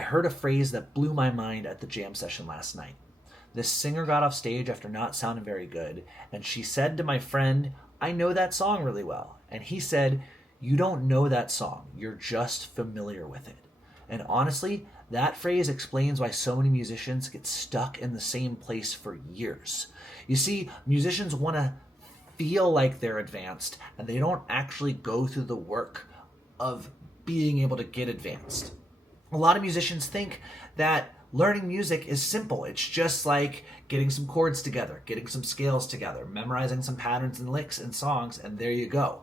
I heard a phrase that blew my mind at the jam session last night. This singer got off stage after not sounding very good, and she said to my friend, I know that song really well. And he said, you don't know that song, you're just familiar with it. And honestly, that phrase explains why so many musicians get stuck in the same place for years. You see, musicians want to feel like they're advanced, and they don't actually go through the work of being able to get advanced. A lot of musicians think that learning music is simple. It's just like getting some chords together, getting some scales together, memorizing some patterns and licks and songs, and there you go.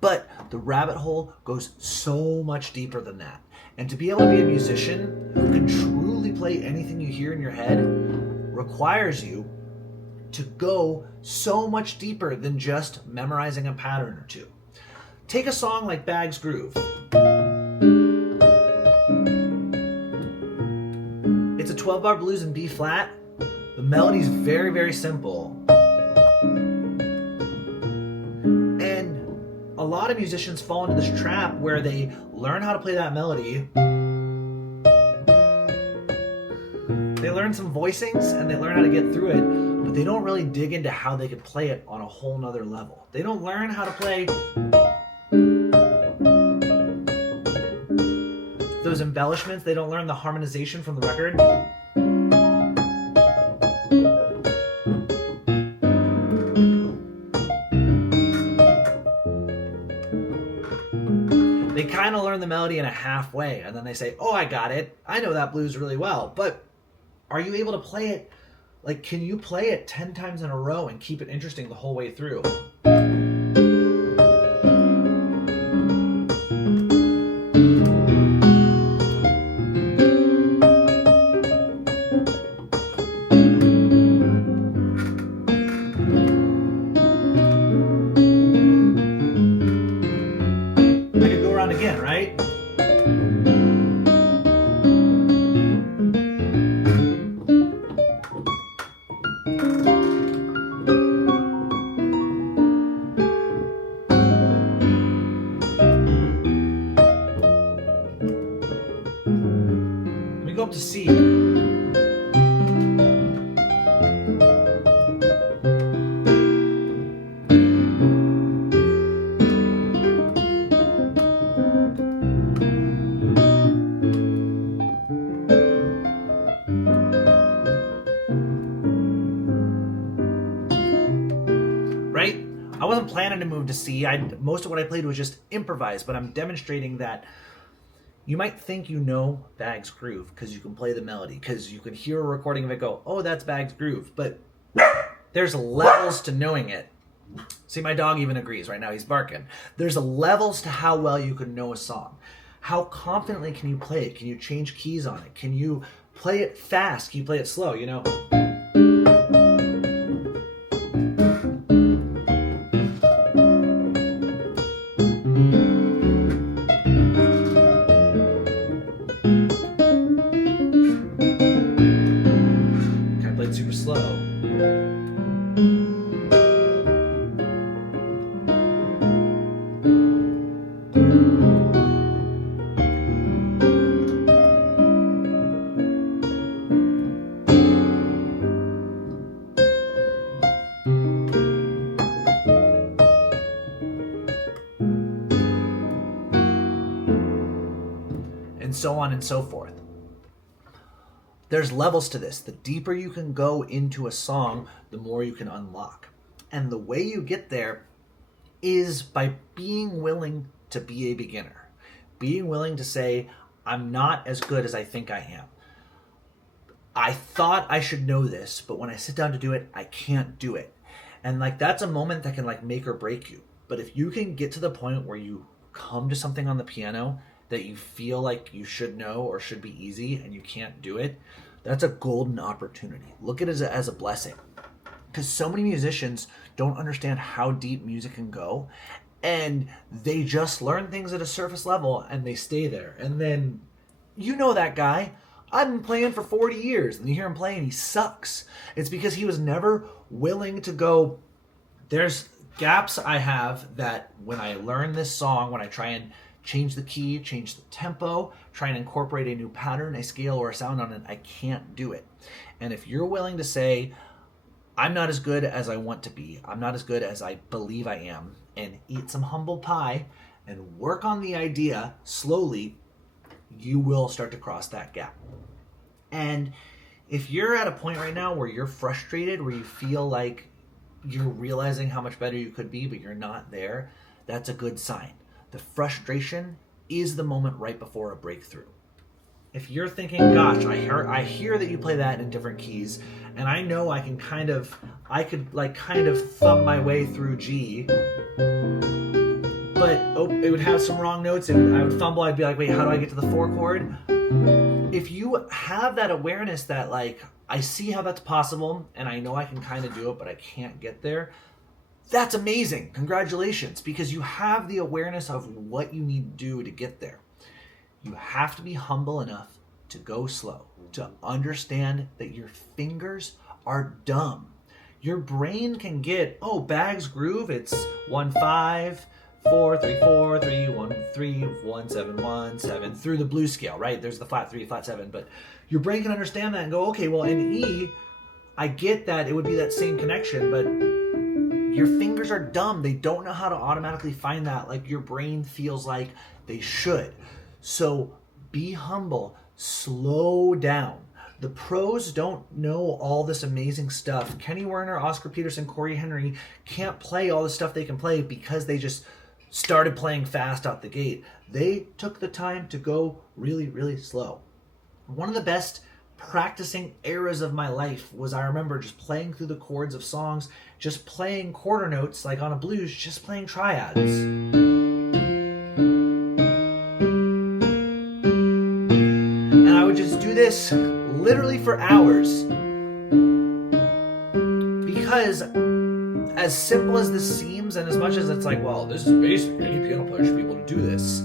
But the rabbit hole goes so much deeper than that. And to be able to be a musician who can truly play anything you hear in your head requires you to go so much deeper than just memorizing a pattern or two. Take a song like Bag's Groove. It's a 12-bar blues in B flat. The melody's very, very simple. And a lot of musicians fall into this trap where they learn how to play that melody. They learn some voicings and they learn how to get through it, but they don't really dig into how they can play it on a whole nother level. They don't learn how to play those embellishments. They don't learn the harmonization from the record. They kind of learn the melody in a halfway, and then they say, oh, I got it. I know that blues really well. But are you able to play it? Like, can you play it 10 times in a row and keep it interesting the whole way through? I could go around again, right? Let me go up to C. Right? I wasn't planning to move to C. Most of what I played was just improvised, but I'm demonstrating that you might think you know Bag's Groove because you can play the melody, because you can hear a recording of it go, oh, that's Bag's Groove. But there's levels to knowing it. See, my dog even agrees right now. He's barking. There's levels to how well you can know a song. How confidently can you play it? Can you change keys on it? Can you play it fast? Can you play it slow? You know? Can I play it super slow? And so on and so forth. There's levels to this. The deeper you can go into a song, the more you can unlock. And the way you get there is by being willing to be a beginner. Being willing to say, I'm not as good as I think I am. I thought I should know this, but when I sit down to do it, I can't do it. And like, that's a moment that can like make or break you. But if you can get to the point where you come to something on the piano that you feel like you should know or should be easy and you can't do it, that's a golden opportunity. Look at it as a blessing. Because so many musicians don't understand how deep music can go, and they just learn things at a surface level and they stay there. And then, you know that guy, I've been playing for 40 years, and you hear him play and he sucks. It's because he was never willing to go, there's gaps I have that when I learn this song, when I try and change the key, change the tempo, try and incorporate a new pattern, a scale, or a sound on it. I can't do it. And if you're willing to say, I'm not as good as I want to be, I'm not as good as I believe I am, and eat some humble pie and work on the idea slowly, you will start to cross that gap. And if you're at a point right now where you're frustrated, where you feel like you're realizing how much better you could be, but you're not there, that's a good sign. The frustration is the moment right before a breakthrough. If you're thinking, gosh, I hear that you play that in different keys, and I know I could kind of thumb my way through G, but it would have some wrong notes, and I would fumble, I'd be like, wait, how do I get to the 4 chord? If you have that awareness that like, I see how that's possible, and I know I can kind of do it, but I can't get there, that's amazing. Congratulations, because you have the awareness of what you need to do to get there. You have to be humble enough to go slow, to understand that your fingers are dumb. Your brain can get, Bag's groove, it's 1 5 4 3 4 3 1 3 1 7 1 7 through the blues scale, right? There's the flat 3, flat 7, but your brain can understand that and go, okay, well in E, I get that it would be that same connection, but your fingers are dumb. They don't know how to automatically find that like your brain feels like they should. So be humble, slow down. The pros don't know all this amazing stuff. Kenny Werner, Oscar Peterson, Corey Henry can't play all the stuff they can play because they just started playing fast out the gate. They took the time to go really, really slow. One of the best practicing eras of my life was, I remember just playing through the chords of songs, just playing quarter notes like on a blues, just playing triads. And I would just do this literally for hours. Because as simple as this seems, and as much as it's like, well, this is basic, any piano player should be able to do this,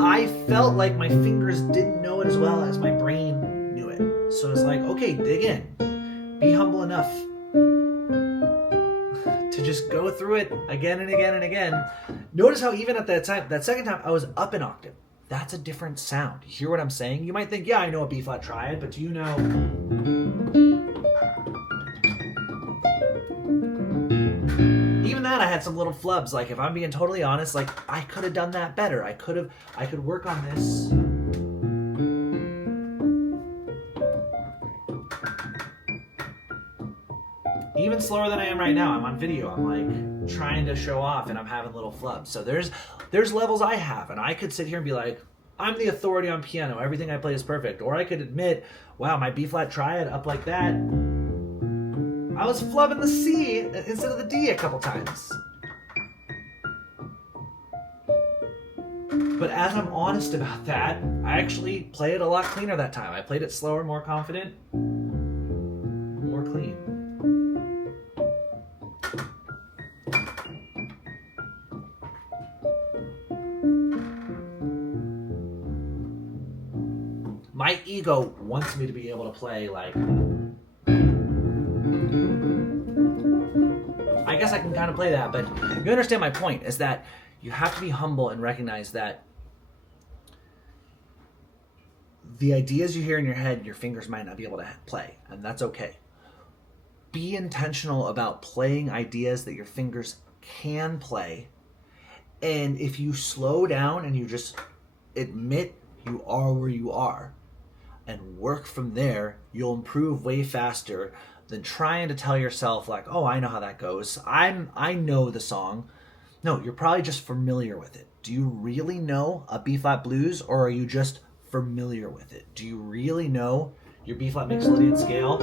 I felt like my fingers didn't know it as well as my brain knew it. So it's like, okay, dig in. Be humble enough to just go through it again and again and again. Notice how even at that second time, I was up an octave. That's a different sound. You hear what I'm saying? You might think, yeah, I know a B-flat triad, but do you know? Even that, I had some little flubs. Like, if I'm being totally honest, like, I could have done that better. I could work on this. Even slower than I am right now. I'm on video. I'm like trying to show off and I'm having little flubs. So there's levels I have, and I could sit here and be like, I'm the authority on piano. Everything I play is perfect. Or I could admit, wow, my B-flat triad up like that, I was flubbing the C instead of the D a couple times. But as I'm honest about that, I actually play it a lot cleaner that time. I played it slower, more confident, more clean. My ego wants me to be able to play like, I guess I can kind of play that, but you understand my point is that you have to be humble and recognize that the ideas you hear in your head, your fingers might not be able to play, and that's okay. Be intentional about playing ideas that your fingers can play, and if you slow down and you just admit you are where you are and work from there, you'll improve way faster than trying to tell yourself like, oh, I know how that goes. I know the song. No, you're probably just familiar with it. Do you really know a B-flat blues, or are you just familiar with it? Do you really know your B-flat Mixolydian scale?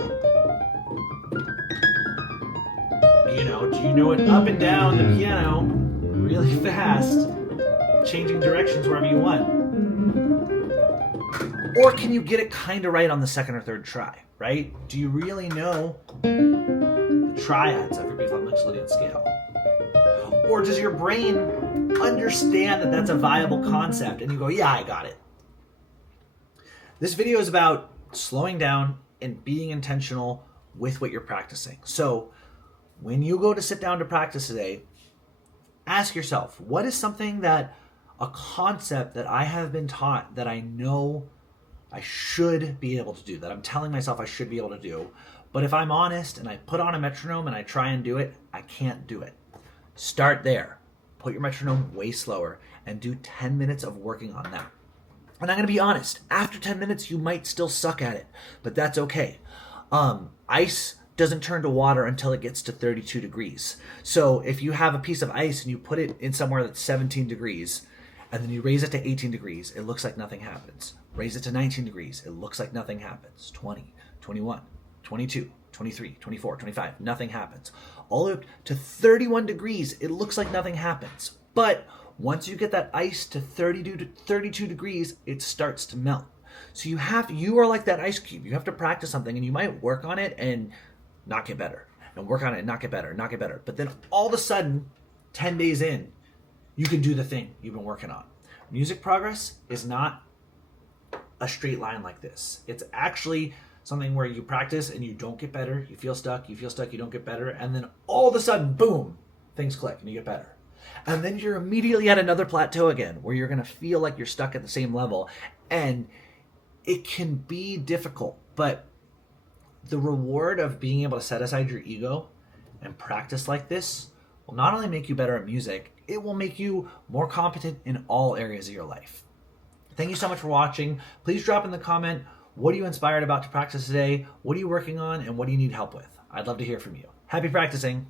Do you know it up and down the piano really fast, changing directions wherever you want? Or can you get it kind of right on the second or third try, right? Do you really know the triads of your B-flat Mixolydian scale? Or does your brain understand that that's a viable concept and you go, yeah, I got it? This video is about slowing down and being intentional with what you're practicing. So when you go to sit down to practice today, ask yourself, what is something that a concept that I have been taught that I know I should be able to do, that I'm telling myself I should be able to do. But if I'm honest and I put on a metronome and I try and do it, I can't do it. Start there. Put your metronome way slower and do 10 minutes of working on that. And I'm going to be honest, after 10 minutes, you might still suck at it, but that's okay. Ice doesn't turn to water until it gets to 32 degrees. So if you have a piece of ice and you put it in somewhere that's 17 degrees, and then you raise it to 18 degrees, it looks like nothing happens. Raise it to 19 degrees, it looks like nothing happens. 20, 21, 22, 23, 24, 25, nothing happens. All the way up to 31 degrees, it looks like nothing happens. But once you get that ice to 32 degrees, it starts to melt. So you are like that ice cube. You have to practice something, and you might work on it and not get better, and work on it and not get better, not get better. But then all of a sudden, 10 days in, you can do the thing you've been working on. Music progress is not a straight line like this. It's actually something where you practice and you don't get better, you feel stuck, you don't get better, and then all of a sudden, boom, things click and you get better. And then you're immediately at another plateau again where you're going to feel like you're stuck at the same level. And it can be difficult, but the reward of being able to set aside your ego and practice like this will not only make you better at music, it will make you more competent in all areas of your life. Thank you so much for watching. Please drop in the comment, what are you inspired about to practice today? What are you working on? And what do you need help with? I'd love to hear from you. Happy practicing.